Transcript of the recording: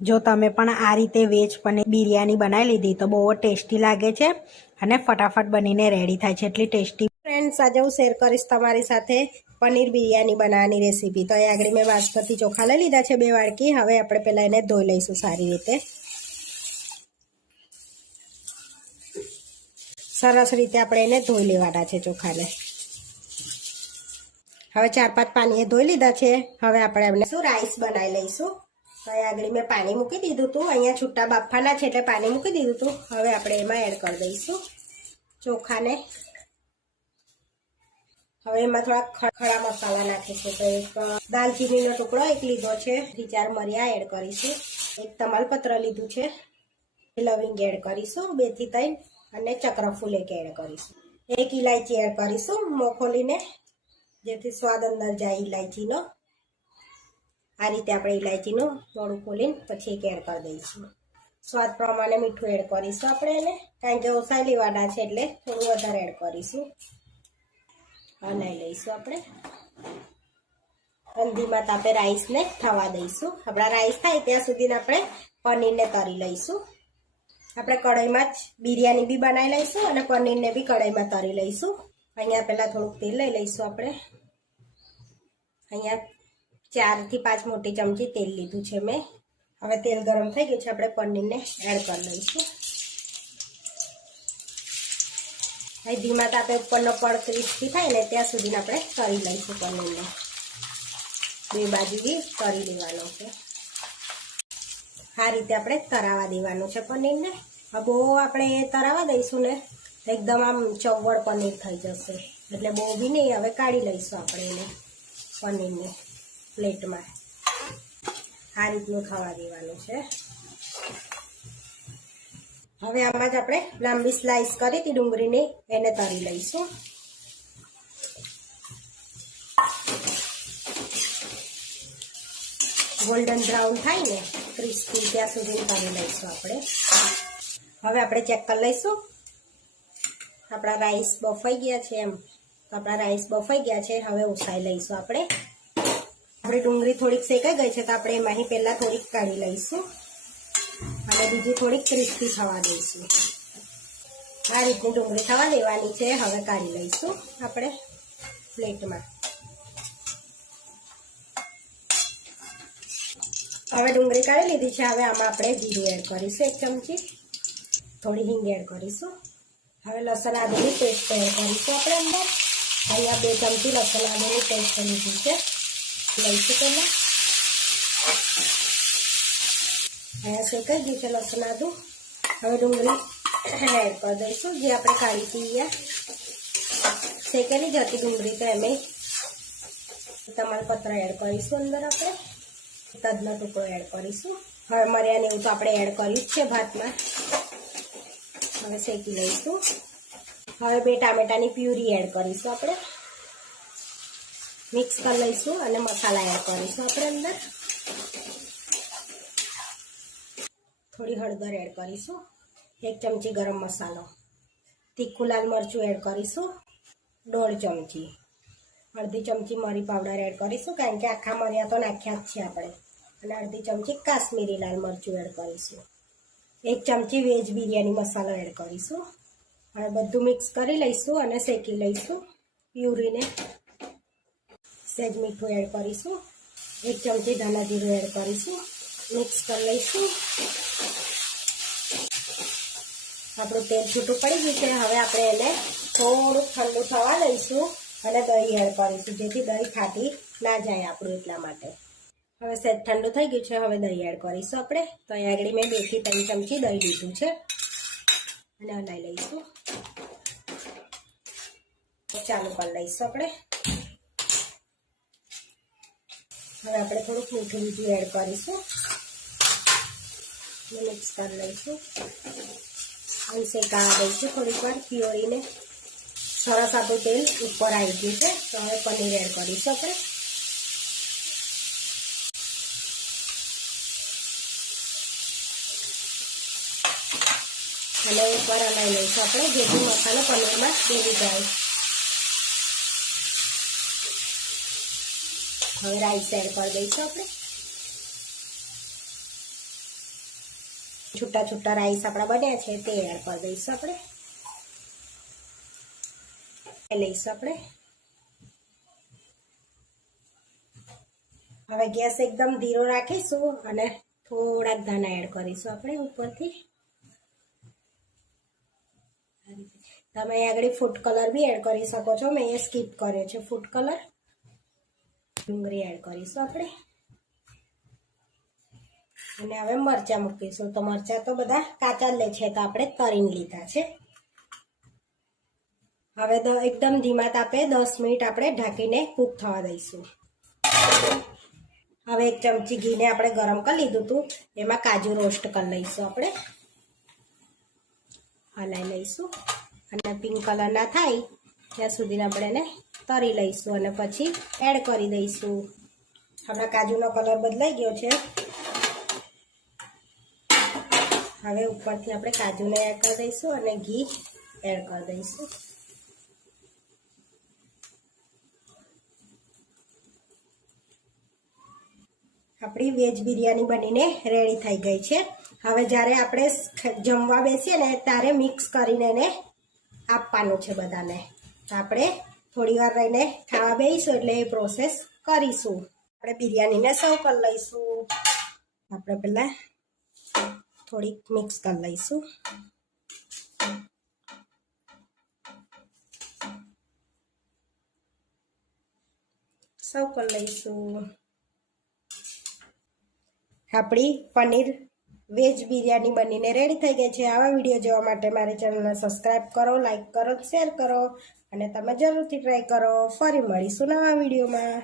જો તમે પણ આ રીતે વેજ પનીર બિરયાની બનાવી લીધી તો બહુ ટેસ્ટી લાગે છે અને ફટાફટ બનીને રેડી થાય છે, એટલી ટેસ્ટી. ફ્રેન્ડ્સ, આજે હું શેર કરીશ તમારી સાથે પનીર બિરયાની બનાવવાની રેસીપી. તો અહીં આગળ મેં બાસમતી ચોખા લઈ લીધા છે 2 વાડકી. હવે આપણે પહેલાં એને ધોઈ લઈશું સારી રીતે. સરસ રીતે આપણે એને ધોઈ લેવાના છે ચોખાને. હવે 4-5 પાણીએ ધોઈ લીધા છે. હવે આપણે એમને રાઈસ બનાવી લઈશું. તો અહીં આગળ મેં પાણી મૂકી દીધું હતું. અહીંયા છૂટા બાફાના છે એટલે પાણી મૂકી દીધું હતું. હવે આપણે એમાં એડ કરી દઈશું ચોખાને. હવે એમાં થોડા ખડા મસાલા નાખીશું. તો એક દાલચીનીનો ટુકડો 1 લીધો છે, 3-4 મરિયા એડ કરીશું, 1 તમાલપત્ર લીધું છે, લવિંગ એડ કરીશું 2 થી 3, અને ચક્રફૂલ 1 એડ કરીશું. 1 ઇલાયચી એડ કરીશું મોં ખોલીને, જેથી સ્વાદ અંદર જાય ઇલાયચીનો. આ રીતે આપણે ઇલાયચીનું મોડું ખોલીને પછી 1 એડ કરી દઈશું. સ્વાદ પ્રમાણે મીઠું એડ કરીશું આપણે એને, કારણ કે ઓસાઈ લેવાના છે એટલે થોડું વધારે એડ કરીશું. હલાવી લઈશું આપણે. ધીમા તાપે રાઈસને થવા દઈશું. આપણા રાઈસ થાય ત્યાં સુધી આપણે પનીરને તરી લઈશું. આપણે કઢાઈમાં જ બિરયાની બી બનાવી લઈશું અને પનીરને બી કઢાઈમાં તરી લઈશું. અહીંયા પહેલાં થોડુંક તેલ લઈ લઈશું આપણે. અહીંયા 4 થી 5 મોટી ચમચી તેલ લીધું છે મેં. હવે તેલ ગરમ થઈ ગયું છે, આપણે પનીરને એડ કરી લઈશું. હવે ધીમા તાપે ઉપરનો પડ ક્રિસ્પી થાય ને ત્યાં સુધી આપણે તરી લઈશું પનીરને. 2 બાજુ બી તરી લેવાનો છે. આ રીતે આપણે તરાવા દેવાનું છે પનીરને. બહુ આપણે તરાવા દઈશું ને એકદમ આમ ચવડ પનીર થઈ જશે, એટલે બહુ બી નહીં. હવે કાઢી લઈશું આપણે એને પનીરને પ્લેટમાં. આ રીતનું થવા દેવાનું છે. હવે આમાં જ આપણે લાંબી સ્લાઈસ કરી હતી ડુંગળીની, એને તરી લઈશું. ગોલ્ડન બ્રાઉન થાય ને ક્રિસ્પી ત્યાં સુધી તરી લઈશું આપણે. હવે આપણે ચેક કરી લઈશું આપણા રાઈસ બફાઈ ગયા છે. એમ તો આપણા રાઈસ બફાઈ ગયા છે. હવે ઉસાઈ લઈશું આપણે. આપણી ડુંગળી થોડીક શેકાઈ ગઈ છે તો આપણે એમાંથી પહેલાં થોડીક કાઢી લઈશું અને બીજી થોડીક ક્રિસ્પી થવા દઈશું. આ રીતની ડુંગળી થવા દેવાની છે. હવે કાઢી લઈશું આપણે પ્લેટમાં. હવે ડુંગળી કાઢી લીધી છે. હવે આમાં આપણે જીરું એડ કરીશું 1 ચમચી, થોડી હિંગ એડ કરીશું. હવે લસણ આદુની પેસ્ટ એડ કરીશું આપણે અંદર. અહીંયા 2 ચમચી લસણ આદુની પેસ્ટ લીધી છે, લઈશું પહેલાં. અહીંયા શેકાઈ ગયું છે લસણ આદુ. હવે ડુંગળી એડ કરી દઈશું જે આપણે કાઢી હતી. શેકેલી જ હતી ડુંગળી તો એમ તમાલપત્ર એડ કરીશું અંદર. આપણે તજનો ટુકડો એડ કરીશું. હવે મરિયાને એવું તો આપણે એડ કર્યું જ છે ભાતમાં. હવે શેકી લઈશું. હવે 2 ટામેટાની પ્યુરી એડ કરીશું આપણે. મિક્સ કરી લઈશું અને મસાલા એડ કરીશું આપણે અંદર. થોડી હળદર એડ કરીશું, 1 ચમચી ગરમ મસાલો, તીખું લાલ મરચું એડ કરીશું 1.5 ચમચી, અડધી ચમચી મરી પાવડર એડ કરીશું, કારણ કે આખા મરિયા તો નાખ્યા જ છે આપણે. અને અડધી ચમચી કાશ્મીરી લાલ મરચું એડ કરીશું. 1 ચમચી વેજ બિરયાની મસાલો એડ કરીશું. હવે બધું મિક્સ કરી લઈશું અને શેકી લઈશું પ્યુરીને. સહેજ મીઠું એડ કરીશું, 1 ચમચી ધાણા જીરું એડ કરીશું. મિક્સ કરી લઈશું. આપણું તેલ છૂટું પડી ગયું છે. હવે આપણે એને થોડુંક ઠંડુ થવા દઈશું અને દહીં એડ કરીશું, જેથી દહીં ફાટી ના જાય આપણું, એટલા માટે. હવે સહેજ ઠંડુ થઈ ગયું છે. હવે દહીં એડ કરીશું આપણે. તો અહીં આગળ મેં 2 થી 3 ચમચી દહીં લીધું છે અને હલાવી લઈશું. ચાલુ કરી લઈશું આપણે. હવે આપણે થોડુંક મીઠું બીજું એડ કરીશું, મિક્સ કરી લઈશું અને શેકાવા દઈશું થોડીક વાર પ્યોરીને. સરસ આપણું તેલ ઉપર આવી ગયું છે. તો હવે પનીર એડ કરીશું આપણે. અને એકવાર હલાવી લઈશું આપણે, જેથી મસાલો પનીરમાં બેસી જાય. હવે રાઈસ એડ કરી દઈશું આપણે. છૂટા છૂટા રાઈસ આપણા બન્યા છે તે એડ કરી દઈશું આપણે. લઈશું આપણે. હવે ગેસ એકદમ ધીરો રાખીશું અને થોડાક દાણા એડ કરીશું આપણે ઉપરથી. તમે આગળ ફૂડ કલર બી એડ કરી શકો છો, મેં એ સ્કીપ કર્યો છે ફૂડ કલર. ડુંગળી એડ કરીશું આપણે અને હવે મરચાં મૂકીશું. તો મરચાં તો બધા કાચા લે છે, તો આપણે તળીને લીધા છે. હવે એકદમ ધીમા તાપે 10 મિનિટ આપણે ઢાંકીને કૂક થવા દઈશું. હવે એક ચમચી ઘીને આપણે ગરમ કરી લીધું હતું, એમાં કાજુ રોસ્ટ કરી લઈશું આપણે. હલાવી લઈશું અને પિંક કલર ના થાય ત્યાં સુધી આપણે એને તળી લઈશું અને પછી એડ કરી દઈશું. આપણા કાજુનો કલર બદલાઈ ગયો છે. હવે ઉપરથી આપણે કાજુને એડ કરી દઈશું અને ઘી એડ કરી દઈશું. આપણી વેજ બિરયાની બનીને રેડી થઈ ગઈ છે. હવે જ્યારે આપણે જમવા બેસીએ ને ત્યારે મિક્સ કરીને એને આપવાનું છે બધાને. તો આપણે થોડી વાર રહીને ખાવા બેસીશું એટલે એ પ્રોસેસ કરીશું. આપણે બિરયાનીને સર્વ કરી લઈશું. આપણે પહેલાં થોડીક મિક્સ કરી લઈશું. સર્વ કરી લઈશું. આપણી પનીર વેજ બિરયાની બનીને રેડી થઈ ગઈ છે. આવા વિડીયો જોવા માટે મારી ચેનલને સબસ્ક્રાઈબ કરો, લાઈક કરો, શેર કરો અને તમે જરૂરથી ટ્રાય કરો. ફરી મળીશું નવા વિડીયોમાં.